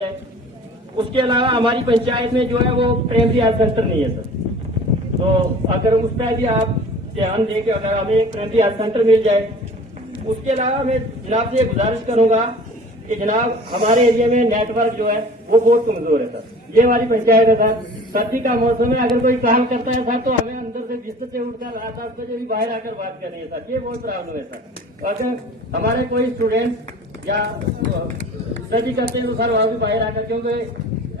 उसके अलावा हमारी पंचायत में जो है वो प्राइमरी हेल्थ सेंटर नहीं है सर। तो अगर उस पर भी आप ध्यान दें कि अगर हमें एक प्राइमरी हेल्थ सेंटर मिल जाए। उसके अलावा मैं जनाब से गुजारिश करूंगा कि जनाब हमारे एरिया में नेटवर्क जो है वो बहुत कमजोर है सर। ये हमारी पंचायत है सर, सर्दी का मौसम है, अगर कोई काम करता है सर तो हमें अंदर से बिस्तर से उठकर 8-10 बजे भी बाहर आकर बात करनी है सर। ये बहुत प्रॉब्लम है सर। अगर हमारे कोई स्टूडेंट या स्टडी करते हैं तो सर वहां भी बाहर आकर, क्योंकि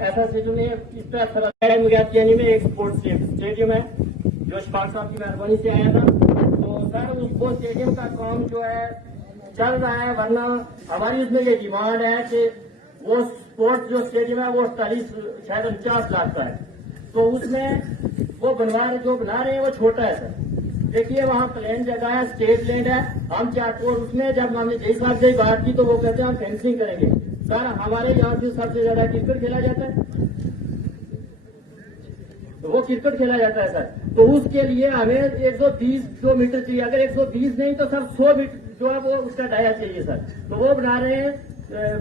ऐसा सिस्टम है इस तरह मुगैतियानी में एक स्पोर्ट्स स्टेडियम है जो इशफाक साहब की मेहरबानी से आया था। तो सर उसको स्टेडियम का काम जो है चल रहा है, वरना हमारी इसमें ये डिमांड है कि वो स्पोर्ट्स जो स्टेडियम है वो 49 लाख का है। तो उसमें वो जो बना रहे हैं वो छोटा है सर। देखिए वहाँ प्लेन जगह है, स्टेट लैंड है, हम चाहते और उसमें जब हमने जय साहब से बात की तो वो कहते हैं हम फेंसिंग करेंगे। सर हमारे यहाँ से सबसे ज्यादा क्रिकेट खेला जाता है, तो वो क्रिकेट खेला जाता है सर। तो उसके लिए हमें 120 मीटर चाहिए, अगर 120 नहीं तो सर 100 मीटर जो है वो उसका डाया चाहिए सर। तो वो बना रहे हैं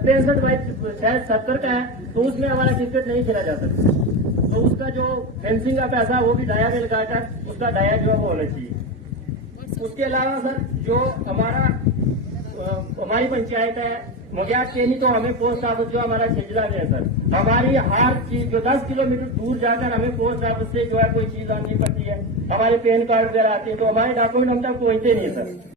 65 बाई शायद 70 का है, तो उसमें हमारा क्रिकेट नहीं खेला जा सकता। तो उसका जो फेंसिंग का पैसा वो भी डाया में लगाकर उसका डाया जो है वो होना चाहिए। उसके अलावा सर जो हमारी पंचायत है मुगैत केनी, तो हमें पोस्ट ऑफिस जो हमारा छिजला में है सर। हमारी हर चीज जो 10 किलोमीटर दूर जाकर हमें पोस्ट ऑफिस से जो है कोई चीज आनी पड़ती है, हमारे पैन कार्ड वगैरह आते हैं तो हमारे डॉक्यूमेंट हम तक पहुंचते नहीं है सर।